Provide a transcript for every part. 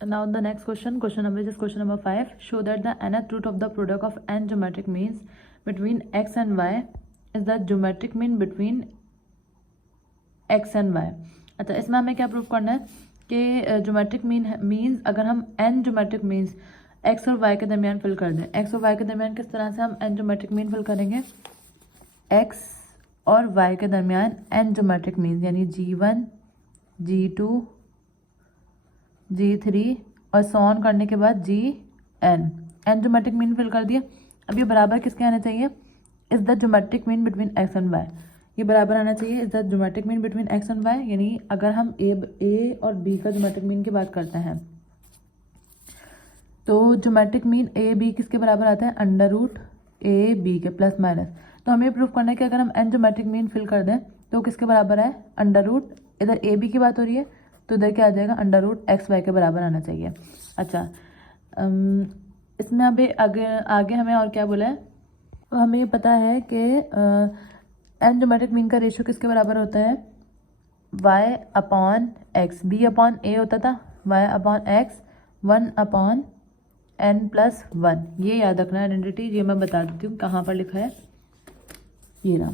Now the next question number is question number 5. Show that the nth root of the product of n geometric means between x and y is the geometric mean between x and y. अच्छा, इसमें हमें क्या prove करना है कि geometric means अगर हम n geometric means x और y के दरमियान फिल कर दें। x और y के दरमियान किस तरह से हम n ज्योमेट्रिक मीन फिल करेंगे? x और y के दरमियान n ज्योमेट्रिक मीन्स यानी g1 g2 g3 और सो ऑन करने के बाद gn ज्योमेट्रिक मीन फिल कर दिए। अब ये बराबर किसके आना चाहिए? Is the geometric mean between x and y। ये बराबर आना चाहिए is the geometric mean between x and y। यानी अगर हम a और b का ज्योमेट्रिक मीन की बात करते हैं तो ज्योमेट्रिक मीन a b किसके बराबर आता है? अंडर रूट a b के प्लस माइनस। तो हमें प्रूफ करना है कि अगर हम n ज्योमेट्रिक मीन फिल कर दें तो किसके बराबर है? अंडर रूट, इधर a b की बात हो रही है तो इधर क्या आ जाएगा? अंडर रूट एक्स वाई के बराबर आना चाहिए। अच्छा, इसमें अभी आगे हमें और क्या बोला है? हमें ये पता है कि एन ज्योमेट्रिक मीन का रेशियो किसके बराबर होता है? y upon x. b upon a होता था, y upon x 1 upon n plus 1। ये याद रखना आइडेंटिटी। ये मैं बता देती हूँ कहाँ पर लिखा है। ये ना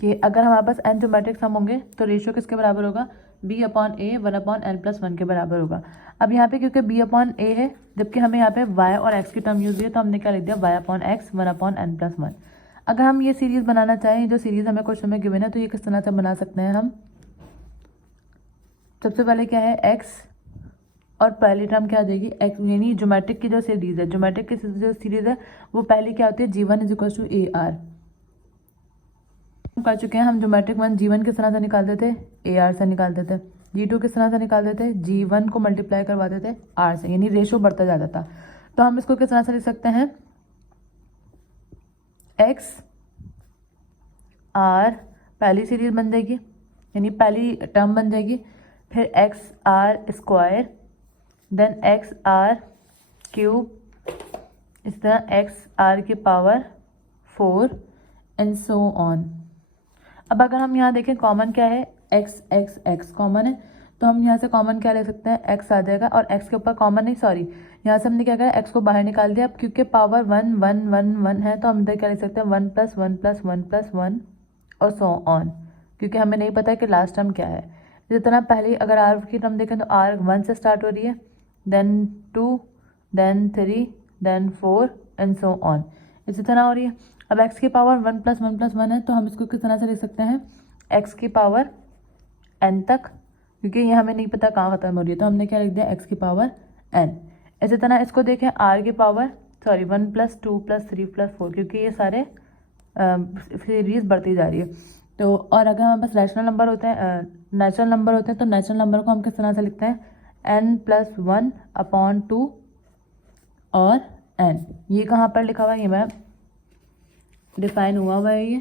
कि अगर हमारे पास n ज्योमेट्रिक सम होंगे तो रेशियो किसके बराबर होगा? b upon a 1 upon n plus 1 के बराबर होगा। अब यहाँ पे क्योंकि b अपॉन a है जबकि हमें यहाँ पे y और x की टर्म यूज हुई है तो हमने क्या लिख दिया? y upon x 1 upon n plus 1। अगर हम ये सीरीज बनाना चाहें, जो सीरीज हमें क्वेश्चन में गिवन है, तो ये किस तरह से बना सकते हैं हम? सबसे पहले क्या है? x और पहली टर्म क्या आ जाएगी? x, यानी ज्योमेट्रिक की जो सीरीज है, ज्योमेट्रिक की जो सीरीज है वो पहली क्या होती है? g1 is equal to a r. कर चुके हैं हम ज्योमेट्रिक वन। g1 किस तरह से निकालते थे? ए आर से निकालते थे। g2 किस तरह से निकालते थे? g1 को मल्टीप्लाई करवाते थे r से, यानी रेशो बढ़ता जाता था। तो हम इसको किस तरह से लिख सकते हैं? x r पहली सीरीज बन जाएगी, यानी पहली टर्म बन जाएगी। फिर x r square, then x r cube, इस तरह एक्स आर की पावर 4 एंड सो ऑन। अब अगर हम यहाँ देखें कॉमन क्या है? एक्स एक्स एक्स कॉमन है तो हम यहाँ से कॉमन क्या ले सकते हैं? एक्स आ जाएगा। और एक्स के ऊपर कॉमन नहीं, सॉरी, यहाँ से हमने क्या करा? एक्स को बाहर निकाल दिया। अब क्योंकि पावर 1 1 1 1 है तो हम इधर क्या ले सकते हैं? 1 प्लस 1 प्लस 1 प्लस 1 और सो ऑन, क्योंकि हमें नहीं पता है कि लास्ट टर्म क्या है। जितना पहले अगर आर की टर्म देखें तो आर 1 से स्टार्ट हो रही है, then 2, then 3, then 4 and so on, इसी तरह हो रही है। अब x की पावर 1 प्लस 1 प्लस 1 है तो हम इसको किस तरह से लिख सकते हैं? x की पावर n तक, क्योंकि ये हमें नहीं पता कहाँ खत्म हो रही है तो हमने क्या लिख दिया? x की पावर n। इसी तरह इसको देखें r की पावर 1 प्लस 2 प्लस 3 प्लस 4, क्योंकि ये सारे सीरीज बढ़ती जा रही है। तो और अगर हमारे पास रैशनल नंबर होते हैं, नेचुरल नंबर होते हैं, तो नेचुरल नंबर को हम किस तरह से लिखते हैं? n प्लस 1 अपॉन 2 और n। ये कहाँ पर लिखा हुआ है? ये मैं डिफाइन हुआ है ये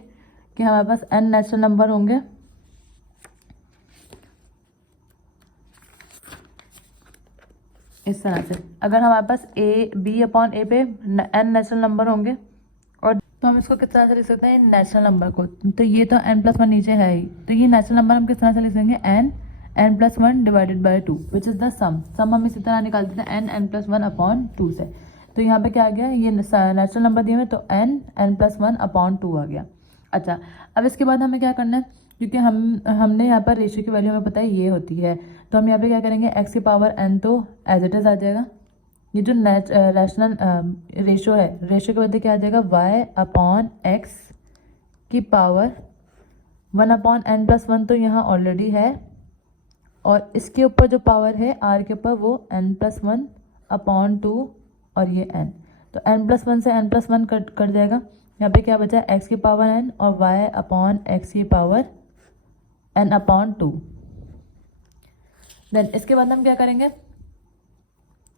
कि हमारे पास n नेचुरल नंबर होंगे इस तरह से। अगर हमारे पास b अपॉन a पे n नेचुरल नंबर होंगे और तो हम इसको किस तरह से लिख सकते हैं? नेचुरल नंबर को। तो ये तो n प्लस 1 नीचे है ही, तो ये नेचुरल नंबर हम किस तरह से लिख देंगे? n plus 1 divided by 2 which is the sum हम इसी तरह निकालते थे n प्लस 1 अपॉन 2 से। तो यहाँ पे क्या आ गया? ये नेचुरल नंबर दिए हुए तो n प्लस 1 अपॉन 2 आ गया। अच्छा, अब इसके बाद हमें क्या करना है? क्योंकि हमने यहाँ पर रेशियो की वैल्यू हमें पता है ये होती है, तो हम यहाँ पे क्या करेंगे? x की पावर n तो एज इट इज़ आ जाएगा। ये जो रैशनल रेशो है, रेशो के बाद क्या आ जाएगा? y अपॉन एक्स की पावर 1 अपॉन n प्लस 1 तो यहाँ ऑलरेडी है, और इसके ऊपर जो पावर है r के ऊपर वो n प्लस 1 अपॉन 2 और ये n। तो n प्लस 1 से n प्लस 1 कट जाएगा। यहाँ पे क्या बचा? x की पावर n और y अपॉन एक्स की पावर n अपॉन 2। देन इसके बाद हम क्या करेंगे?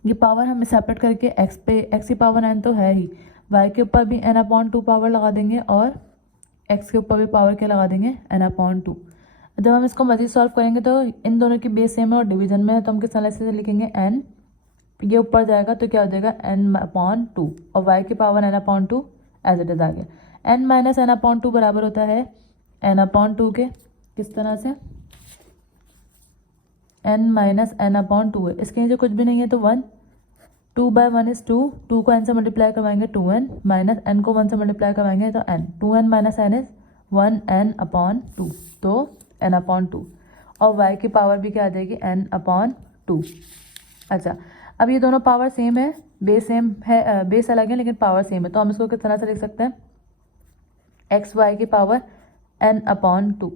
ये पावर हम सेपरेट करके x की पावर n तो है ही, y के ऊपर भी n अपॉन 2 पावर लगा देंगे और x के ऊपर भी पावर क्या लगा देंगे? n upon 2। जब हम इसको मजीद सॉल्व करेंगे तो इन दोनों की बेस सेम है और डिवीजन में है, तो हम किस तरह से लिखेंगे? n, ये ऊपर जाएगा तो क्या हो जाएगा? n अपॉन 2 और y की power n upon 2 as it is आ गया। n माइनस n अपॉन 2 बराबर होता है n अपॉन 2 के। किस तरह से? n माइनस एन अपॉन 2 है, इसके नीचे कुछ भी नहीं है तो 1, 2 बाय 1 इज 2, 2 को n से मल्टीप्लाई करवाएंगे 2n, माइनस n को 1 से मल्टीप्लाई करवाएंगे तो n, 2n minus n is 1n upon 2, तो n अपॉन 2, और y की पावर भी क्या आ जाएगी n अपॉन 2। अच्छा, अब ये दोनों पावर सेम है, बेस सेम है, बेस अलग है लेकिन पावर सेम है, तो हम इसको किस तरह से लिख सकते हैं, एक्स वाई की पावर n अपॉन 2।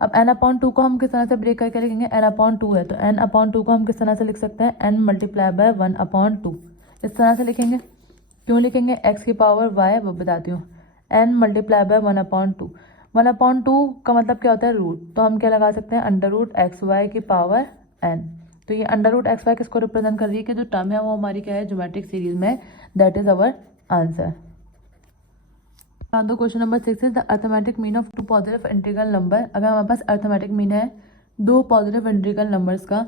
अब n अपॉन 2 को हम किस तरह से ब्रेक करके लिखेंगे, n अपॉन 2 है तो n अपॉन 2 को हम किस तरह से लिख सकते हैं, n मल्टीप्लाई बाय 1 अपॉन 2, इस तरह से लिखेंगे। क्यों लिखेंगे, x की पावर y वो बताती हूँ, n multiply by 1 upon 2, 1 upon 2 का मतलब क्या होता है, रूट, तो हम क्या लगा सकते हैं, अंडर रूट एक्स वाई की पावर n। तो ये अंडर रूट एक्स वाई किसको रिप्रेजेंट कर रही है कि जो टर्म है वो हमारी क्या है, ज्योमेट्रिक सीरीज में, that is our answer. Question number 6 is the arithmetic mean of two positive integral number. अगर हमारे पास अर्थमेटिक मीन है दो पॉजिटिव इंटीग्रल नंबर्स का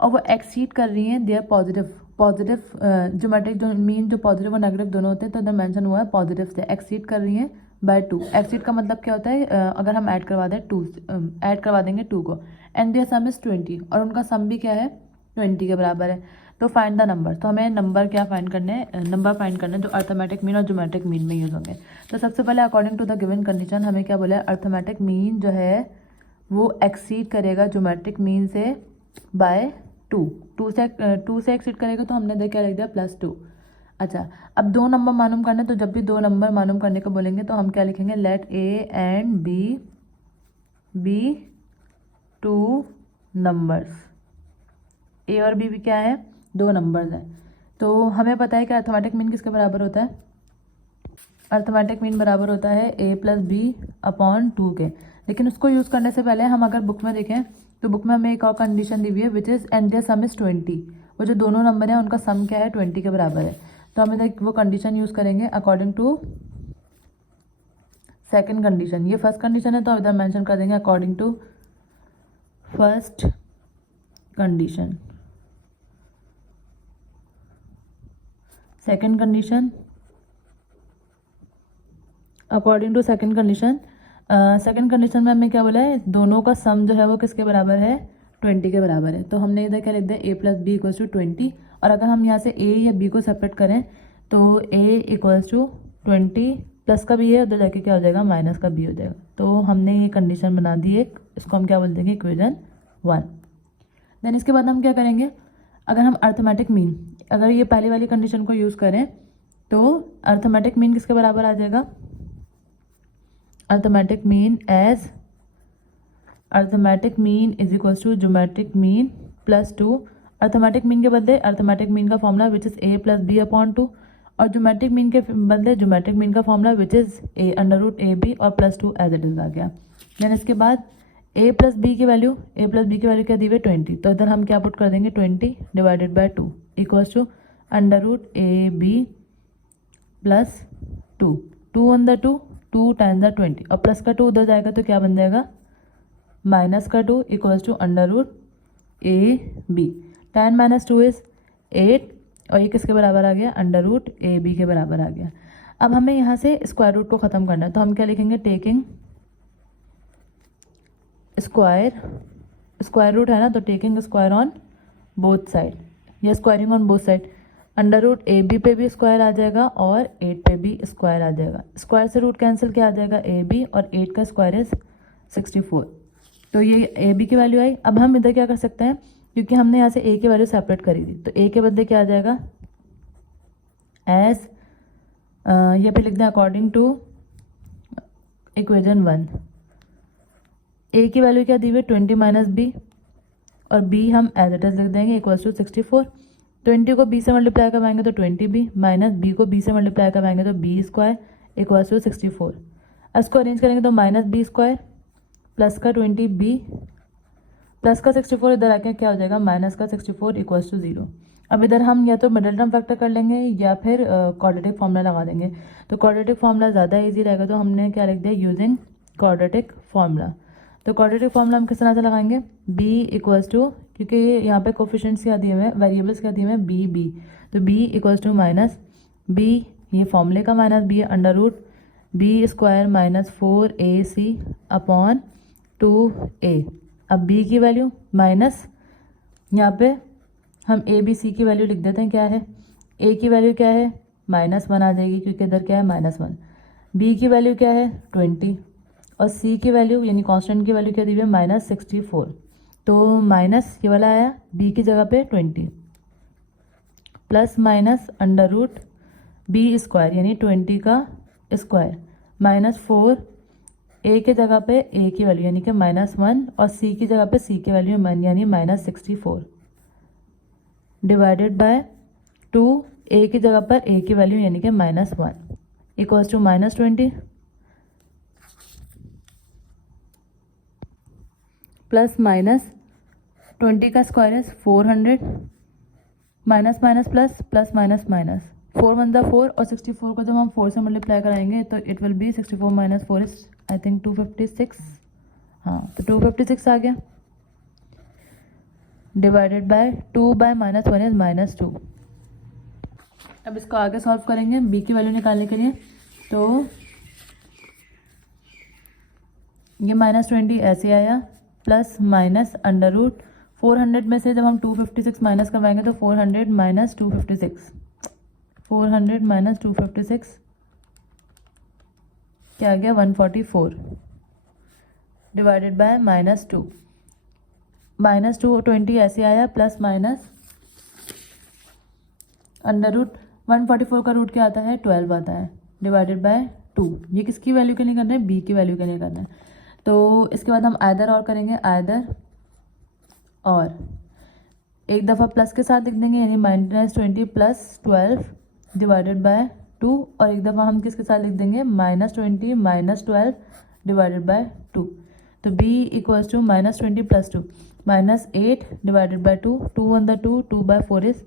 और वो एक्सीड कर रही हैं देयर पॉजिटिव ज्योमेट्रिक जो मीन जो पॉजिटिव और नेगेटिव दोनों होते हैं, तो इधर मेंशन हुआ है पॉजिटिव से एक्सीड कर रही हैं बाय 2। एक्सीड का मतलब क्या होता है, अगर हम ऐड करवा दें 2, ऐड करवा देंगे 2 को, एंड देयर सम इज 20 और उनका सम भी क्या है 20 के बराबर है, तो फाइंड द नंबर। तो हमें नंबर क्या फाइंड करने हैं, नंबर फाइंड करने जो अर्थमेटिक मीन और ज्योमेट्रिक मीन में यूज होंगे। तो सबसे पहले according to the given condition हमें क्या बोला है, अर्थमेटिक मीन जो है वो एक्सीड करेगा ज्योमेट्रिक मीन से बाय 2, 2 से एक्सीड करेगा तो हमने देख क्या लिख दिया +2। अच्छा, अब दो नंबर मालूम करने, तो जब भी दो नंबर मालूम करने को बोलेंगे तो हम क्या लिखेंगे, let A and B 2 numbers, A और बी भी क्या है, 2 नंबर्स हैं। तो हमें पता है कि अर्थमेटिक मीन किसके बराबर होता है, अर्थमेटिक मीन बराबर होता है a प्लस बी अपॉन 2 के। लेकिन उसको यूज़ करने से पहले हम अगर बुक में देखें तो बुक में हमें एक और कंडीशन दी हुई है which is and their sum is 20। वो जो दोनों नंबर हैं उनका सम क्या है 20 के बराबर है, तो हम इधर वो कंडीशन यूज़ करेंगे अकॉर्डिंग टू सेकेंड कंडीशन। ये फर्स्ट कंडीशन है तो इधर मेंशन कर देंगे according to first condition. Second condition according to second condition, second condition में हमें क्या बोला है, दोनों का सम जो है वो किसके बराबर है 20 के बराबर है। तो हमने इधर क्या लिख दिया a plus b equals to 20, और अगर हम यहाँ से a या b को सेपरेट करें तो a इक्वल्स टू 20 प्लस का b है, उधर जाके क्या हो जाएगा माइनस का b हो जाएगा। तो हमने ये कंडीशन बना दी एक, इसको हम क्या बोल देंगे इक्वेशन 1। देन इसके बाद हम क्या करेंगे, अगर हम अर्थमेटिक मीन, अगर ये पहली वाली कंडीशन को यूज़ करें तो अर्थमेटिक मीन किसके बराबर आ जाएगा, arithmetic mean is equals to geometric mean plus 2। Arithmetic mean के बदले अर्थमेटिक मीन का formula which is a plus b upon 2, और ज्योमेट्रिक मीन के बदले ज्योमेट्रिक मीन का formula which is a under root A b और +2 as it is आ गया। Then इसके बाद a प्लस बी की वैल्यू क्या दी हुई 20, तो इधर हम क्या पुट कर देंगे 20 divided by 2 equals to under root A b plus 2, 2 on the 2 times the 20, और प्लस का 2 उधर जाएगा तो क्या बन जाएगा माइनस का 2 equals to under root A b, 10 minus 2 is 8, और ये किसके बराबर आ गया अंडर रूट ए बी के बराबर आ गया। अब हमें यहाँ से स्क्वायर रूट को ख़त्म करना है, तो हम क्या लिखेंगे, टेकिंग स्क्वायर रूट है ना, तो taking square on both side या squaring on both side, under root A B पे भी स्क्वायर आ जाएगा और 8 पे भी स्क्वायर आ जाएगा। स्क्वायर से रूट कैंसिल क्या आ जाएगा ए बी, और 8 का स्क्वायर इज 64, तो ये ए बी की वैल्यू आई। अब हम इधर क्या कर सकते हैं, क्योंकि हमने यहाँ से ए की वैल्यू सेपरेट करी थी, तो ए के बदले क्या आ जाएगा एज ये पे लिख दें अकॉर्डिंग टू इक्वेशन 1, ए की वैल्यू क्या दी हुई 20 माइनस बी, और बी हम एज इट इज लिख देंगे इक्वल्स टू 64। 20 को b से मल्टीप्लाई करवाएंगे तो 20b, माइनस b को b से मल्टीप्लाई करवाएंगे तो b स्क्वायर इक्वल्स टू 64। अब इसको अरेंज करेंगे तो माइनस बी स्क्वायर प्लस का 20b प्लस का 64 इधर आके क्या हो जाएगा माइनस का 64 इक्वल्स टू 0। अब इधर हम या तो मिडिल टर्म फैक्टर कर लेंगे या फिर क्वाड्रेटिक फार्मूला लगा देंगे, तो क्वाड्रेटिक फार्मूला ज़्यादा ईजी रहेगा, तो हमने क्या लिख दिया यूजिंग क्वाड्रेटिक फार्मूला। तो क्वाड्रेटिक फार्मूला हम किस तरह से लगाएंगे, b इक्वल्स टू, क्योंकि यहाँ पे कोफिशिएंट्स क्या दिए हुए हैं, वेरिएबल्स क्या दिए हुए हैं b, तो b equals to minus b, ये फॉर्मूले का माइनस b है, under root b square minus 4ac upon 2a। अब b की वैल्यू माइनस यहाँ पे हम ए बी सी की वैल्यू लिख देते हैं। क्या है, ए की वैल्यू क्या है, -1 आ जाएगी क्योंकि इधर क्या है -1। बी की वैल्यू क्या है 20 और सी की वैल्यू यानी कांस्टेंट की वैल्यू क्या दी हुई है -64। तो माइनस ये वाला आया बी की जगह पे 20 plus minus under root b square यानी 20 का स्क्वायर -4 ए के जगह पे ए की वैल्यू यानी कि -1 और सी की जगह पे सी की वैल्यू यानी -64 डिवाइडेड बाय 2 ए की जगह पर ए की वैल्यू यानी कि -1 इक्वल्स टू -20 प्लस -20 का square is 400 minus minus plus plus minus minus 4 1 ज़ा 4 और 64 को जब हम 4 से मल्टीप्लाई कराएंगे तो it will be 64 minus 4 is I think 256। हाँ तो 256 आ गया डिवाइडेड बाय 2 बाय -1 इज -2। अब इसको आगे सॉल्व करेंगे बी की वैल्यू निकालने के लिए। तो ये -20 ऐसे आया प्लस माइनस अंडर रूट 400 में से जब हम 256 माइनस करवाएंगे तो 400 माइनस 256 400 माइनस 256 क्या आ गया 144 डिवाइडेड बाय -2 -220 ऐसे आया प्लस माइनस अंडर रूट 144 का रूट क्या आता है 12 आता है डिवाइडेड बाय 2। ये किसकी वैल्यू के लिए करना है, बी की वैल्यू के लिए करना है। तो इसके बाद हम आइदर और करेंगे, आइदर और एक दफ़ा प्लस के साथ लिख देंगे यानी -20 प्लस 12 डिवाइडेड बाय 2 और एक दफ़ा हम किसके साथ लिख देंगे -20 माइनस 12 डिवाइडेड बाय 2। तो b equals to -20 plus 2 -8 divided by 2 2 1 the 2 2 by 4 is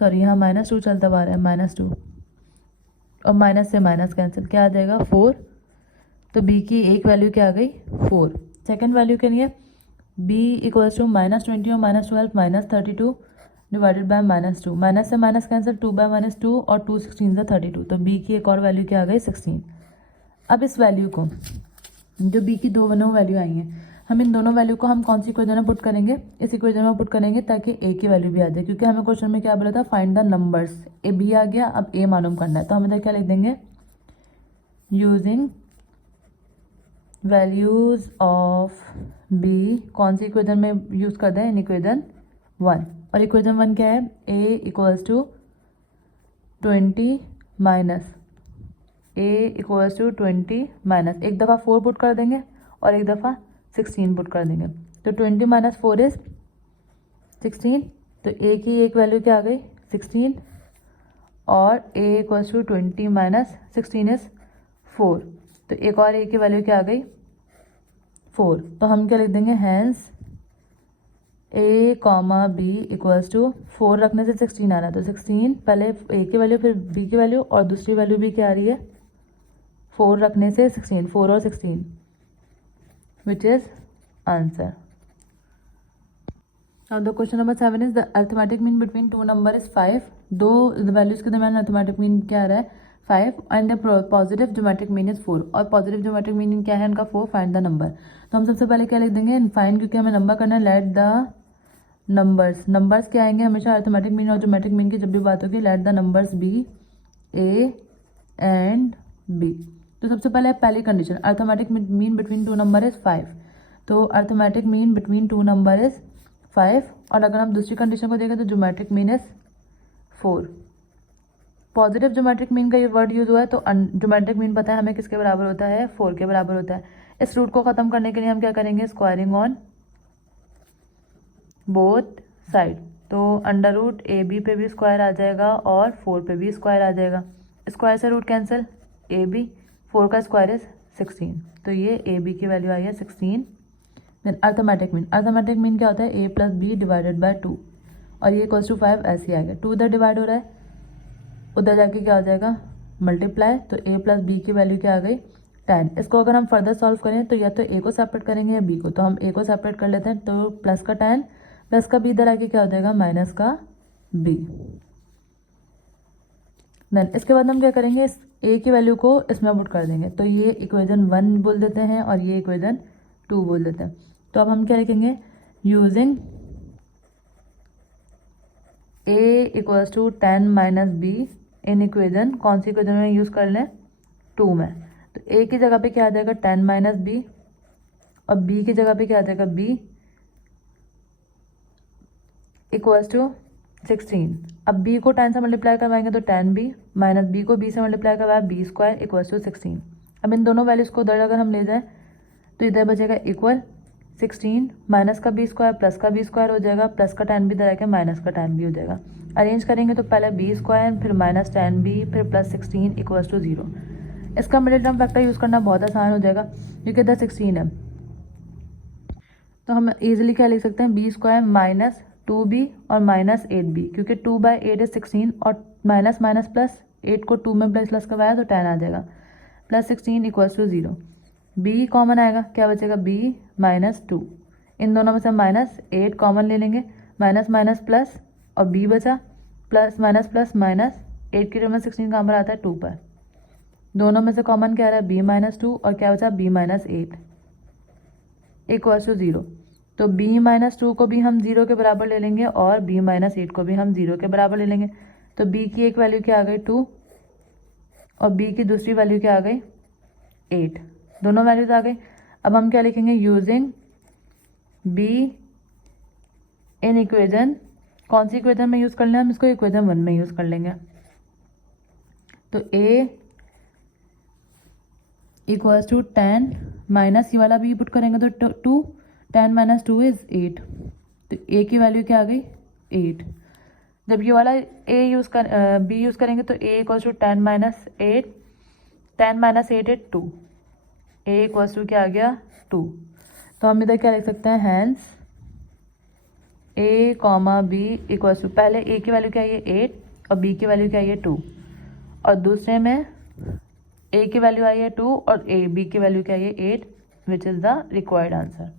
sorry यहाँ -2 चलता आ रहा है -2 और माइनस से माइनस कैंसिल क्या आ जाएगा 4। तो b की एक वैल्यू क्या आ गई 4। सेकेंड वैल्यू के लिए b इक्वल्स टू -20 और -12 -32 डिवाइडेड बाय -2 माइनस से माइनस कैंसिल 2 बाय -2 और 2 16 ज़ा 32। तो b की एक और वैल्यू क्या आ गई 16। अब इस वैल्यू को जो b की दोनों वैल्यू आई हैं हम इन दोनों वैल्यू को हम कौन सी इक्वेशन में पुट करेंगे, इस इक्वेशन में पुट करेंगे ताकि a की वैल्यू भी आ जाए क्योंकि हमें क्वेश्चन में क्या बोला था find the numbers. A b आ गया, अब a मालूम करना है तो हम इधर क्या लिख देंगे यूजिंग वैल्यूज ऑफ b कौन सी इक्वेशन में यूज़ कर दें इन इक्वेशन 1 और इक्वेशन 1 क्या है a equals to 20 minus a equals to 20 minus एक दफ़ा 4 पुट कर देंगे और एक दफ़ा 16 पुट कर देंगे। तो 20 माइनस 4 इज 16। तो a की एक वैल्यू क्या आ गई 16 और a equals to 20 minus 16 is 4। तो एक और a की वैल्यू क्या आ गई 4। तो हम क्या लिख देंगे hence a comma b equals to 4 रखने से 16 आ रहा है तो 16 पहले a की वैल्यू फिर b की वैल्यू और दूसरी वैल्यू भी क्या आ रही है 4 रखने से 16 4 और 16 which is answer. Now the question number 7 is the arithmetic mean between two number is 5. दो वैल्यूज के दरमियान arithmetic mean क्या आ रहा है 5 and the positive geometric mean is 4 और positive geometric mean क्या है इनका 4 find the number। तो हम सबसे पहले क्या लिख देंगे फाइंड क्योंकि हमें नंबर करना है लेट द नंबर्स क्या आएंगे हमेशा arithmetic mean और geometric mean की जब भी बात होगी let the numbers be a and b। तो सबसे पहले पहली कंडीशन arithmetic mean between two number is 5। तो arithmetic mean between two number is 5 और अगर हम दूसरी कंडीशन को देखें तो geometric mean is 4। Positive geometric mean का ये वर्ड यूज हुआ है तो ज्योमेट्रिक मीन पता है हमें किसके बराबर होता है 4 के बराबर होता है। इस रूट को ख़त्म करने के लिए हम क्या करेंगे स्क्वायरिंग ऑन बोथ साइड। तो अंडर रूट ए बी पे भी स्क्वायर आ जाएगा और 4 पे भी स्क्वायर आ जाएगा। स्क्वायर से रूट कैंसिल ए बी 4 का स्क्वायर इज 16। तो ये ए बी की वैल्यू आई है 16। देन अर्थमेटिक मीन क्या होता है a plus b divided by 2 और ये इक्वल्स टू 5 ऐसे आएगा 2 उधर डिवाइड हो रहा है उधर जाके क्या हो जाएगा मल्टीप्लाई। तो a प्लस बी की वैल्यू क्या आ गई 10। इसको अगर हम फर्दर सॉल्व करें तो या तो a को सेपरेट करेंगे या b को। तो हम a को सेपरेट कर लेते हैं तो प्लस का 10 प्लस का b इधर आके क्या हो जाएगा माइनस का b। देन इसके बाद हम क्या करेंगे इस a की वैल्यू को इसमें पुट कर देंगे। तो ये इक्वेशन 1 बोल देते हैं और ये इक्वेशन 2 बोल देते हैं। तो अब हम क्या लिखेंगे using a equals to 10 minus b in equation, कौन सी इक्वेजन में यूज़ कर लें, 2 में। तो ए की जगह पे क्या आ जाएगा 10 माइनस बी, और बी की जगह पे क्या आ जाएगा बी इक्वल्स टू 16। अब बी को 10 से मल्टीप्लाई करवाएंगे तो 10b माइनस बी को b से मल्टीप्लाई करवाया b स्क्वायर इक्वल्स टू 16। अब इन दोनों वैल्यूज़ को उधर अगर हम ले जाएं तो इधर बचेगा इक्वल 16 माइनस का b स्क्वायर प्लस का b स्क्वायर हो जाएगा, प्लस का 10b इधर आके माइनस का 10b हो जाएगा। अरेंज करेंगे तो पहले b स्क्वायर फिर माइनस 10b फिर प्लस 16 इक्वल्स टू 0। इसका मिडिल टर्म फैक्टर यूज़ करना बहुत आसान हो जाएगा क्योंकि इधर 16 है, तो हम ईजिली क्या लिख सकते हैं b स्क्वायर माइनस 2b और माइनस 8b, क्योंकि 2/8 इज 16 और माइनस माइनस प्लस 8 को 2 में प्लस करवाया तो 10 आ जाएगा, plus 16 equals to 0। b common आएगा, क्या बचेगा b माइनस 2, इन दोनों में से माइनस 8 कॉमन ले लेंगे, माइनस माइनस प्लस और b बचा, प्लस माइनस 8 की टर्म में 16 कहाँ पर आता है 2 पर, दोनों में से कॉमन क्या आ रहा है b माइनस 2 और क्या बचा b माइनस 8 इक्वल्स टू 0। तो b माइनस 2 को भी हम 0 के बराबर ले लेंगे और b माइनस 8 को भी हम 0 के बराबर ले लेंगे। तो b की एक वैल्यू क्या आ गई 2 और b की दूसरी वैल्यू क्या आ गई 8, दोनों वैल्यूज आ गई। अब हम क्या लिखेंगे, यूजिंग b इन इक्वेजन, कौन सी इक्वेजन में यूज़ कर लें हम इसको, इक्वेजन 1 में यूज़ कर लेंगे। तो a इक्वल्स टू 10 माइनस ये वाला भी पुट करेंगे तो 2, 10 माइनस 2 इज 8, तो a की वैल्यू क्या आ गई 8। जब ये वाला b यूज़ करेंगे तो a equals to 10 minus 8, 10 minus 8 is 2, a equals to क्या आ गया 2। तो हम इधर क्या लिख सकते हैं, hence a comma b equals to, पहले a की वैल्यू क्या है 8 और b की वैल्यू क्या है 2, और दूसरे में a की वैल्यू आई है 2 और b की वैल्यू क्या है 8, विच इज़ द रिक्वायर्ड आंसर।